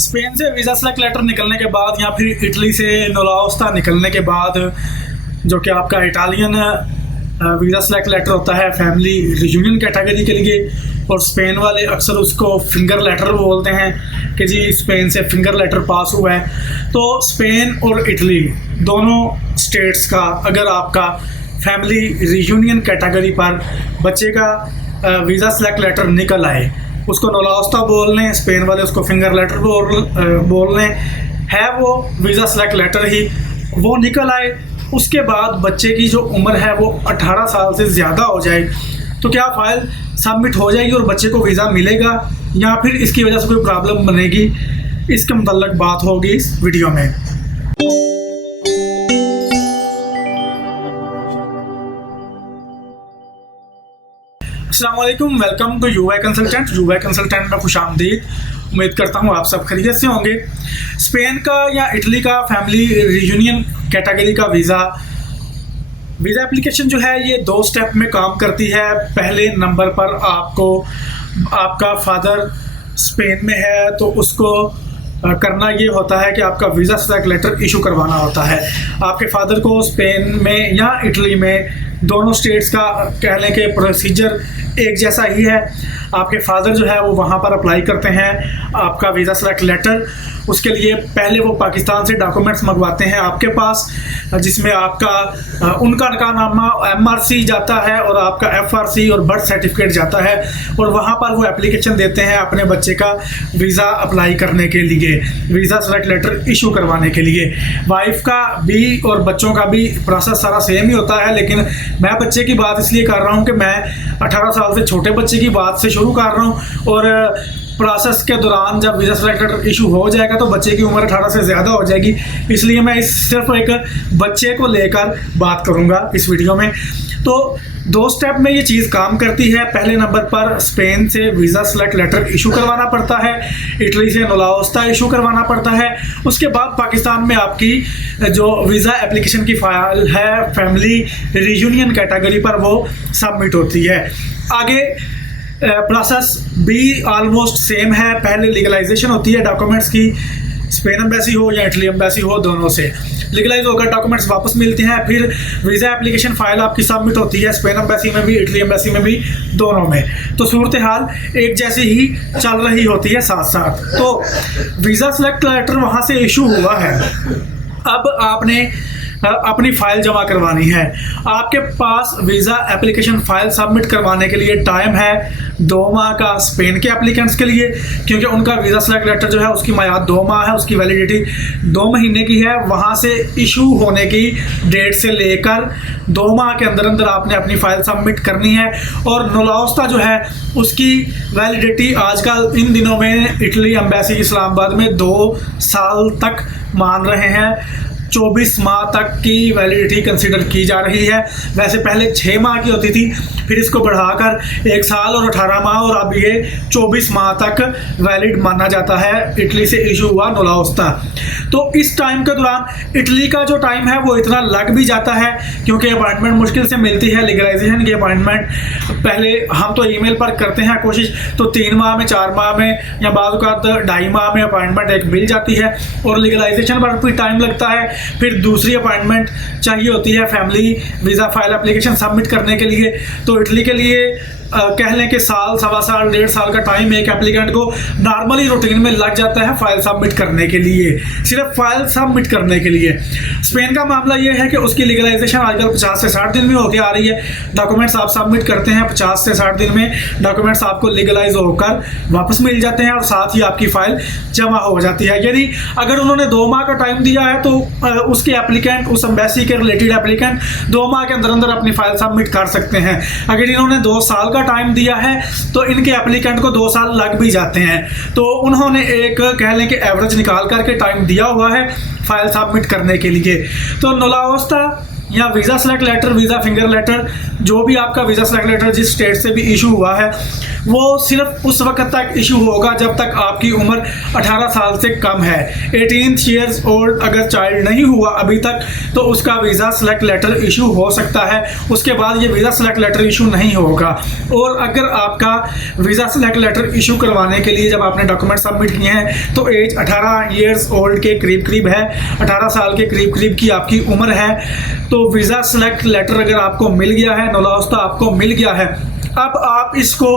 Spain से visa select letter निकलने के बाद या फिर इटली से नुलाओस्ता निकलने के बाद जो कि आपका इटालियन वीज़ा सेलेक्ट लेटर होता है फैमिली रियूनियन कैटेगरी के लिए, और स्पेन वाले अक्सर उसको फिंगर लेटर बोलते हैं कि जी स्पेन से फिंगर लेटर पास हुआ है। तो स्पेन और इटली दोनों स्टेट्स का अगर आपका फैमिली रियूनियन कैटेगरी पर बच्चे का वीज़ा सेलेक्ट लेटर निकल आए, उसको नुलाओस्ता बोल लें, स्पेन वाले उसको फिंगर लेटर बोल लें, है वो वीज़ा सेलेक्ट लेटर ही, वो निकल आए, उसके बाद बच्चे की जो उम्र है वो 18 साल से ज़्यादा हो जाए तो क्या फ़ाइल सबमिट हो जाएगी और बच्चे को वीज़ा मिलेगा या फिर इसकी वजह से कोई प्रॉब्लम बनेगी, इसके मुतल्लिक़ बात होगी इस वीडियो में। अस्सलाम वालेकुम, welcome to UI consultant. UI consultant में खुशामदीद। उम्मीद करता हूँ आप सब खैरियत से होंगे। स्पेन का या इटली का फैमिली रियूनियन कैटेगरी का वीज़ा एप्लीकेशन जो है ये 2 स्टेप में काम करती है। पहले नंबर पर आपका फादर स्पेन में है तो उसको करना ये होता है कि आपका वीज़ा सेलेक्ट लेटर इशू करवाना होता है। आपके फादर को स्पेन में या इटली में दोनों स्टेट्स का कह लें कि प्रोसीजर एक जैसा ही है। आपके फादर जो है वो वहाँ पर अप्लाई करते हैं आपका वीज़ा सेलेक्ट लेटर। उसके लिए पहले वो पाकिस्तान से डॉक्यूमेंट्स मंगवाते हैं आपके पास, जिसमें आपका उनका नामा MRC जाता है और आपका FRC और बर्थ सर्टिफिकेट जाता है, और वहाँ पर वो एप्लीकेशन देते हैं अपने बच्चे का वीज़ा अप्लाई करने के लिए, वीज़ा सेलेक्ट लेटर इशू करवाने के लिए। वाइफ का भी और बच्चों का भी प्रोसेस सारा सेम ही होता है, लेकिन मैं बच्चे की बात इसलिए कर रहा हूँ कि मैं 18 साल से छोटे बच्चे की बात से शुरू कर रहा हूँ, और प्रोसेस के दौरान जब वीज़ा सेलेक्ट लेटर इशू हो जाएगा तो बच्चे की उम्र 18 से ज़्यादा हो जाएगी, इसलिए मैं सिर्फ एक बच्चे को लेकर बात करूँगा इस वीडियो में। तो 2 स्टेप में ये चीज़ काम करती है। पहले नंबर पर स्पेन से वीज़ा सेलेक्ट लेटर इशू करवाना पड़ता है, इटली से नुलाओस्ता इशू करवाना पड़ता है। उसके बाद पाकिस्तान में आपकी जो वीज़ा एप्लीकेशन की फ़ाइल है फैमिली रियूनियन कैटेगरी पर वो सबमिट होती है। आगे प्रोसेस भी ऑलमोस्ट सेम है। पहले लीगलाइजेशन होती है डॉक्यूमेंट्स की, स्पेन एम्बेसी हो या इटली एम्बेसी हो, दोनों से लीगलाइज होकर डॉक्यूमेंट्स वापस मिलते हैं। फिर वीज़ा एप्लीकेशन फ़ाइल आपकी सबमिट होती है स्पेन एम्बेसी में भी, इटली एम्बेसी में भी, दोनों में। तो सूरत हाल एक जैसी ही चल रही होती है साथ साथ। तो वीज़ा सेलेक्ट लेटर वहाँ से इशू हुआ है, अब आपने अपनी फ़ाइल जमा करवानी है। आपके पास वीज़ा एप्लीकेशन फ़ाइल सबमिट करवाने के लिए टाइम है 2 माह का स्पेन के एप्लीकेंट्स के लिए, क्योंकि उनका वीज़ा सेलेक्ट लेटर जो है उसकी मियाद 2 माह है, उसकी वैलिडिटी 2 महीने की है। वहाँ से इशू होने की डेट से लेकर 2 माह के अंदर अंदर आपने अपनी फ़ाइल सबमिट करनी है। और नुलाओस्ता जो है उसकी वैलिडिटी आजकल इन दिनों में इटली एम्बेसी इस्लामाबाद में 2 साल तक मान रहे हैं, 24 माह तक की वैलिडिटी कंसिडर की जा रही है। वैसे पहले 6 माह की होती थी, फिर इसको बढ़ाकर 1 साल और 18 माह और अब ये 24 माह तक वैलिड माना जाता है इटली से इशू हुआ नुलाओस्ता। तो इस टाइम के दौरान इटली का जो टाइम है वो इतना लग भी जाता है क्योंकि अपॉइंटमेंट मुश्किल से मिलती है। लीगलाइजेशन की अपॉइंटमेंट पहले हम तो ईमेल पर करते हैं कोशिश, तो 3 माह में, 4 माह में या बाद औक़ात 2.5 माह में अपॉइंटमेंट एक मिल जाती है, और लीगलाइजेशन पर भी टाइम लगता है। फिर दूसरी अपॉइंटमेंट चाहिए होती है family visa file application submit करने के लिए। तो इटली के लिए कह लें कि साल, सवा साल, 1.5 साल का टाइम एक एप्लीकेंट को नॉर्मली रूटीन में लग जाता है फाइल सबमिट करने के लिए, सिर्फ फाइल सबमिट करने के लिए। स्पेन का मामला ये है कि उसकी लीगलाइजेशन आजकल 50 से 60 दिन में होकर आ रही है। डॉक्यूमेंट्स आप सबमिट करते हैं 50 से 60 दिन में डॉक्यूमेंट्स आपको लीगलाइज होकर वापस मिल जाते हैं और साथ ही आपकी फ़ाइल जमा हो जाती है। यानी अगर उन्होंने 2 माह का टाइम दिया है तो उसके एप्लीकेंट, उस एम्बेसी के रिलेटेड एप्लीकेंट 2 माह के अंदर अंदर अपनी फ़ाइल सबमिट कर सकते हैं। अगर इन्होंने 2 साल टाइम दिया है तो इनके एप्लीकेंट को 2 साल लग भी जाते हैं। तो उन्होंने एक कह लें कि एवरेज निकाल करके टाइम दिया हुआ है फाइल सबमिट करने के लिए। तो नुलाओस्ता या visa select letter, visa finger letter जो भी आपका वीज़ा सेलेक्ट लेटर जिस स्टेट से भी इशू हुआ है वो सिर्फ उस वक्त तक इशू होगा जब तक आपकी उम्र 18 साल से कम है। 18 ईयर्स ओल्ड अगर चाइल्ड नहीं हुआ अभी तक तो उसका वीज़ा सेलेक्ट लेटर इशू हो सकता है, उसके बाद ये वीज़ा सेलेक्ट लेटर इशू नहीं होगा। और अगर आपका वीज़ा सेलेक्ट लेटर इशू करवाने के लिए जब आपने डॉक्यूमेंट सबमिट किए हैं तो एज 18 ईयर्स ओल्ड के करीब है, 18 साल के करीब की आपकी उम्र है, तो वीज़ा सेलेक्ट लेटर अगर आपको मिल गया है, नौलाउस्ता आपको मिल गया है, अब आप इसको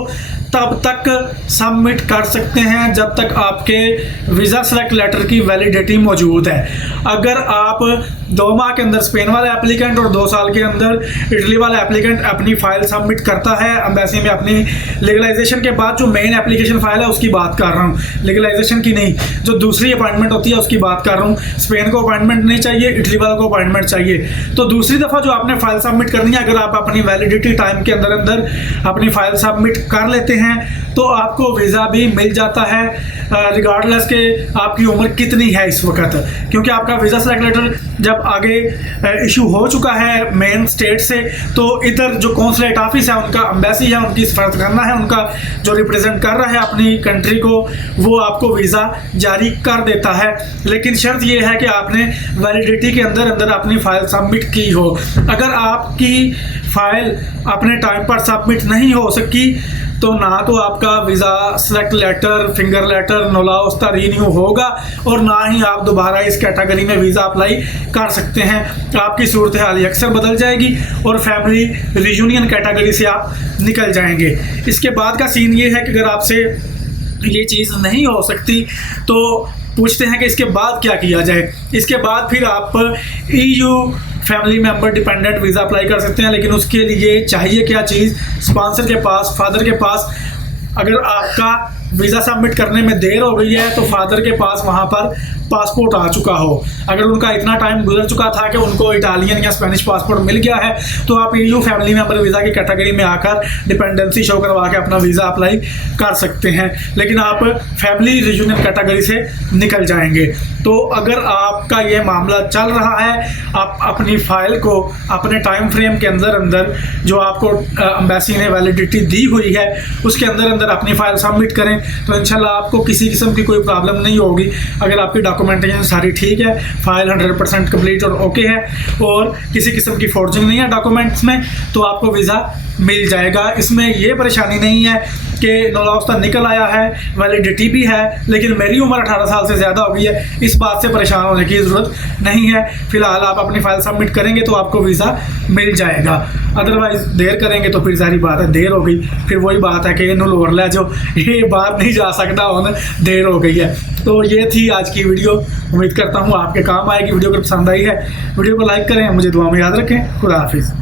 तब तक सबमिट कर सकते हैं जब तक आपके वीज़ा सेलेक्ट लेटर की वैलिडिटी मौजूद है। अगर आप 2 माह के अंदर स्पेन वाला एप्लीकेंट और 2 साल के अंदर इटली वाला एप्लीकेंट अपनी फ़ाइल सबमिट करता है एम्बेसी में, अपनी लीगलाइजेशन के बाद जो मेन एप्लीकेशन फ़ाइल है उसकी बात कर रहा हूँ, लीगलाइजेशन की नहीं, जो दूसरी अपॉइंटमेंट होती है उसकी बात कर रहा हूँ। स्पेन को अपॉइंटमेंट नहीं चाहिए, इटली वाला को अपॉइंटमेंट चाहिए। तो दूसरी दफ़ा जो आपने फ़ाइल सबमिट करनी है, अगर आप अपनी वैलिडिटी टाइम के अंदर अंदर अपनी फ़ाइल सबमिट कर लेते हैं तो आपको वीज़ा भी मिल जाता है, रिगार्डलेस के आपकी उम्र कितनी है इस वक्त, क्योंकि आपका वीज़ा सेलेक्ट लेटर जब आगे इशू हो चुका है मेन स्टेट से, तो इधर जो कॉन्सुलेट ऑफिस है उनका, एम्बेसी है उनकी सफारत करना है, उनका जो रिप्रेजेंट कर रहा है अपनी कंट्री को, वो आपको वीज़ा जारी कर देता है। लेकिन शर्त ये है कि आपने वैलिडिटी के अंदर अंदर अपनी फ़ाइल सबमिट की हो। अगर आपकी फ़ाइल अपने टाइम पर सबमिट नहीं हो सकी तो ना तो आपका visa select letter, finger letter, नौलाउस्ता रिन्यू होगा और ना ही आप दोबारा इस कैटेगरी में वीज़ा अप्लाई कर सकते हैं। आपकी सूरत हाल अक्सर बदल जाएगी और फैमिली रियूनियन कैटेगरी से आप निकल जाएंगे। इसके बाद का सीन ये है कि अगर आपसे ये चीज़ नहीं हो सकती तो पूछते हैं कि इसके बाद क्या किया जाए। इसके बाद फिर आप EU family member dependent visa apply कर सकते हैं, लेकिन उसके लिए चाहिए क्या चीज़, स्पॉन्सर के पास, फादर के पास, अगर आपका वीज़ा सबमिट करने में देर हो गई है तो फादर के पास वहाँ पर पासपोर्ट आ चुका हो। अगर उनका इतना टाइम गुजर चुका था कि उनको इटालियन या स्पेनिश पासपोर्ट मिल गया है तो आप EU फैमिली मेंबर वीज़ा की कैटेगरी में आकर डिपेंडेंसी शो करवा के अपना वीज़ा अप्लाई कर सकते हैं, लेकिन आप फैमिली रियूनियन कैटेगरी से निकल जाएंगे। तो अगर आपका ये मामला चल रहा है, आप अपनी फ़ाइल को अपने टाइम फ्रेम के अंदर अंदर जो आपको एम्बेसी ने वैलिडिटी दी हुई है उसके अंदर अंदर अपनी फ़ाइल सबमिट करें तो इंशाल्लाह आपको किसी किस्म की कोई प्रॉब्लम नहीं होगी। अगर आपकी डॉक्यूमेंटेशन सारी ठीक है, फाइल 100% कंप्लीट और ओके है और किसी किस्म की फोर्जिंग नहीं है डॉक्यूमेंट्स में, तो आपको वीज़ा मिल जाएगा। इसमें ये परेशानी नहीं है कि नौलाउस्ता निकल आया है, वैलिडिटी भी है, लेकिन मेरी उम्र 18 साल से ज़्यादा हो गई है, इस बात से परेशान होने की ज़रूरत नहीं है। फ़िलहाल आप अपनी फ़ाइल सबमिट करेंगे तो आपको वीज़ा मिल जाएगा। अदरवाइज़ देर करेंगे तो फिर सारी बात है, देर हो गई फिर वही बात है कि नुल ओवर ले जो ये बाहर नहीं जा सकता और देर हो गई है। तो ये थी आज की वीडियो, उम्मीद करता हूँ आपके काम आएगी। वीडियो अगर पसंद आई है वीडियो को लाइक करें, मुझे दुआ में याद रखें। खुदा हाफिज़।